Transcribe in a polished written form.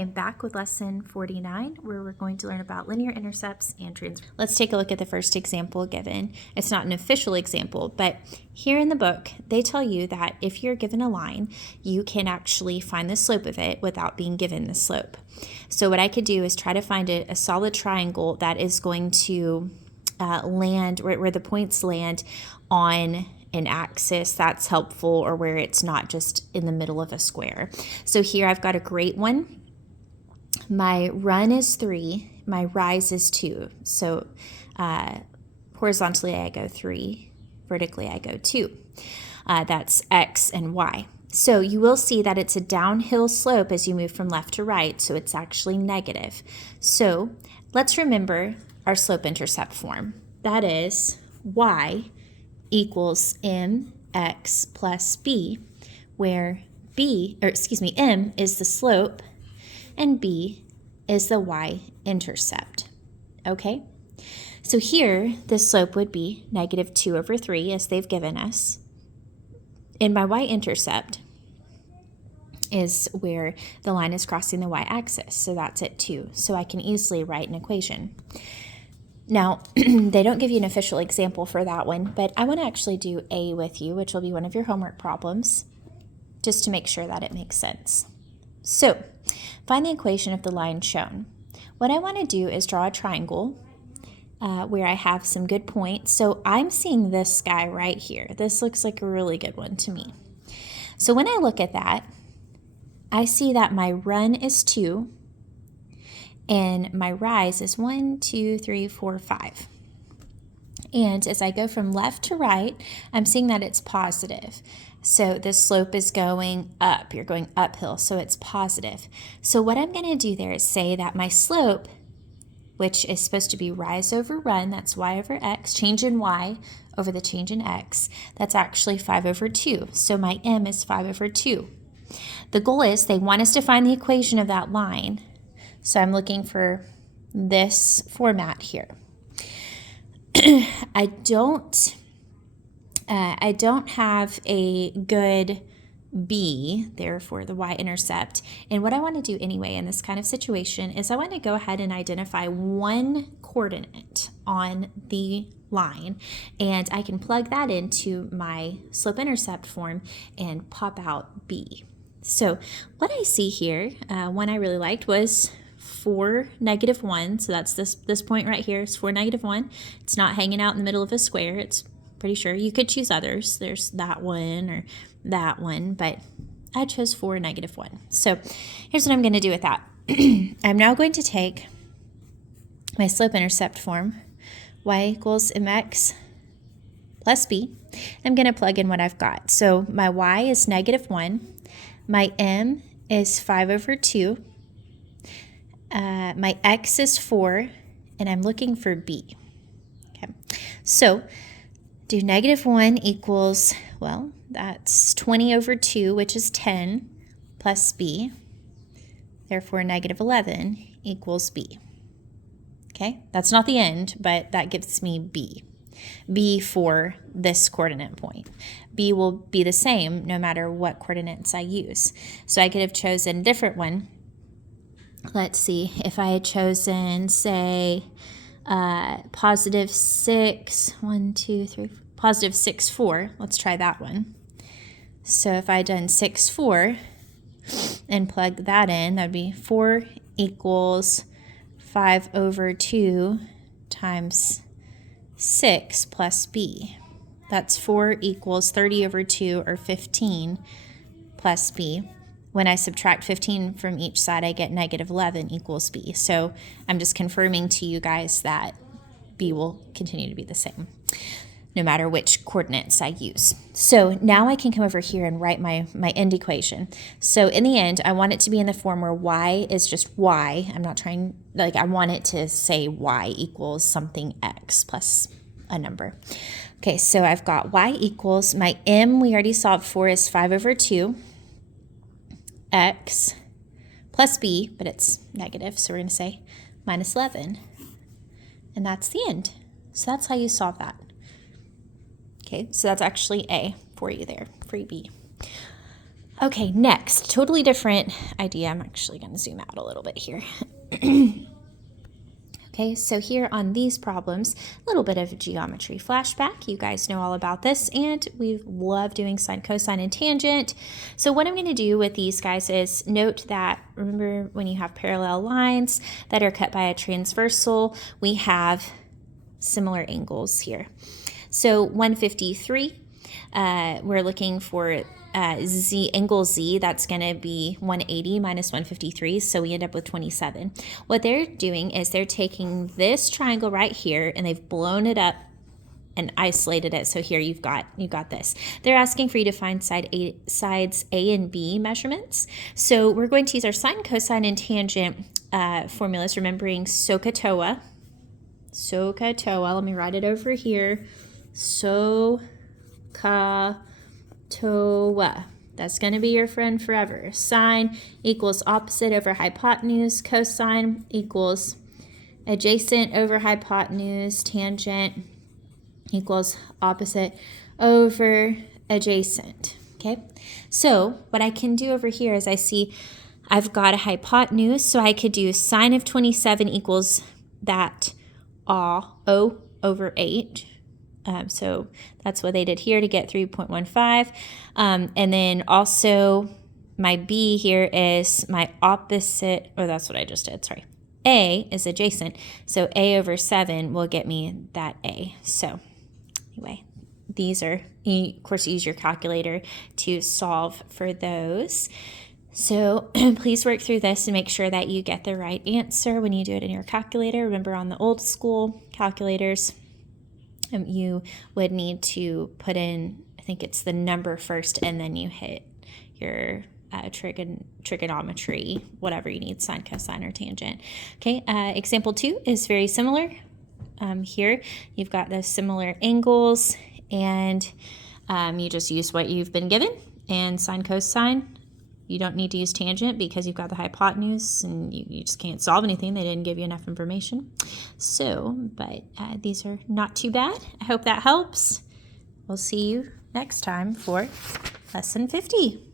am back with lesson 49, where we're going to learn about linear intercepts and transversals. Let's take a look at the first example given. It's not an official example, but here in the book, they tell you that if you're given a line, you can actually find the slope of it without being given the slope. So what I could do is try to find a solid triangle that is going to land, where the points land on an axis that's helpful, or where it's not just in the middle of a square. So here I've got a great one. My run is 3, my rise is 2. So horizontally I go 3, vertically I go 2. That's X and Y. So you will see that it's a downhill slope as you move from left to right, so it's actually negative. So let's remember our slope-intercept form. That is Y equals mx plus b, where m is the slope and b is the y-intercept. Okay? So here, the slope would be negative 2 over 3, as they've given us. And my y-intercept is where the line is crossing the y-axis, so that's at 2. So I can easily write an equation. Now, they don't give you an official example for that one, but I want to actually do A with you, which will be one of your homework problems, just to make sure that it makes sense. So, find the equation of the line shown. What I want to do is draw a triangle where I have some good points. So I'm seeing this guy right here. This looks like a really good one to me. So when I look at that, I see that my run is 2, and my rise is 1, 2, 3, 4, 5. And as I go from left to right, I'm seeing that it's positive. So the slope is going up. You're going uphill, so it's positive. So what I'm going to do there is say that my slope, which is supposed to be rise over run, that's y over x, change in y over the change in x, that's actually 5 over 2. So my m is 5 over 2. The goal is they want us to find the equation of that line. So I'm looking for this format here. I don't have a good B there for the y-intercept. And what I want to do anyway in this kind of situation is I want to go ahead and identify one coordinate on the line, and I can plug that into my slope-intercept form and pop out B. So what I see here, one I really liked was 4, negative 1. So that's this point right here is 4, negative 1. It's not hanging out in the middle of a square. It's pretty sure. You could choose others. There's that one or that one, but I chose 4, negative 1. So here's what I'm going to do with that. I'm now going to take my slope-intercept form, y equals mx plus b. I'm going to plug in what I've got. So my y is negative 1. My m is 5 over 2. My x is 4, and I'm looking for b. Okay, so do negative 1 equals, well, that's 20 over 2, which is 10, plus b. Therefore, negative 11 equals b. Okay, that's not the end, but that gives me b. B for this coordinate point. B will be the same no matter what coordinates I use. So I could have chosen a different one. Let's see, if I had chosen, say, positive 6, 1, 2, 3, positive 6, 4. Let's try that one. So if I had done 6, 4 and plugged that in, that would be 4 equals 5 over 2 times 6 plus b. That's 4 equals 30 over 2, or 15, plus b. When I subtract 15 from each side, I get negative 11 equals b. So I'm just confirming to you guys that b will continue to be the same, no matter which coordinates I use. So now I can come over here and write my end equation. So in the end, I want it to be in the form where y is just y. I'm not trying, I want it to say y equals something x plus a number. Okay, so I've got y equals, my m we already solved for is 5 over 2, x plus b, but it's negative, so we're going to say minus 11. And that's the end. So that's how you solve that. Okay, so that's actually A for you there, free B. Okay, next, totally different idea. I'm actually going to zoom out a little bit here. Okay, so here on these problems, a little bit of geometry flashback. You guys know all about this, and we love doing sine, cosine, and tangent. So what I'm going to do with these guys is note that, remember when you have parallel lines that are cut by a transversal, we have similar angles here. So 153, we're looking for angle Z, that's going to be 180 minus 153, so we end up with 27. What they're doing is they're taking this triangle right here and they've blown it up and isolated it. So here you've got this. They're asking for you to find sides A and B measurements. So we're going to use our sine, cosine, and tangent formulas, remembering SOHCAHTOA. SOHCAHTOA, let me write it over here. SOHCAHTOA. That's going to be your friend forever. Sine equals opposite over hypotenuse. Cosine equals adjacent over hypotenuse. Tangent equals opposite over adjacent. Okay, so what I can do over here is I see I've got a hypotenuse, so I could do sine of 27 equals that O over 8. So that's what they did here to get 3.15. And then also my B here is my opposite, or that's what I just did, sorry. A is adjacent, so A over 7 will get me that A. So anyway, these are, of course, use your calculator to solve for those. So please work through this and make sure that you get the right answer when you do it in your calculator. Remember, on the old school calculators, you would need to put in, I think it's the number first, and then you hit your trigonometry, whatever you need, sine, cosine, or tangent. Okay, example 2 is very similar. Here you've got the similar angles, and you just use what you've been given, and sine, cosine. You don't need to use tangent because you've got the hypotenuse and you just can't solve anything. They didn't give you enough information. So, but these are not too bad. I hope that helps. We'll see you next time for lesson 50.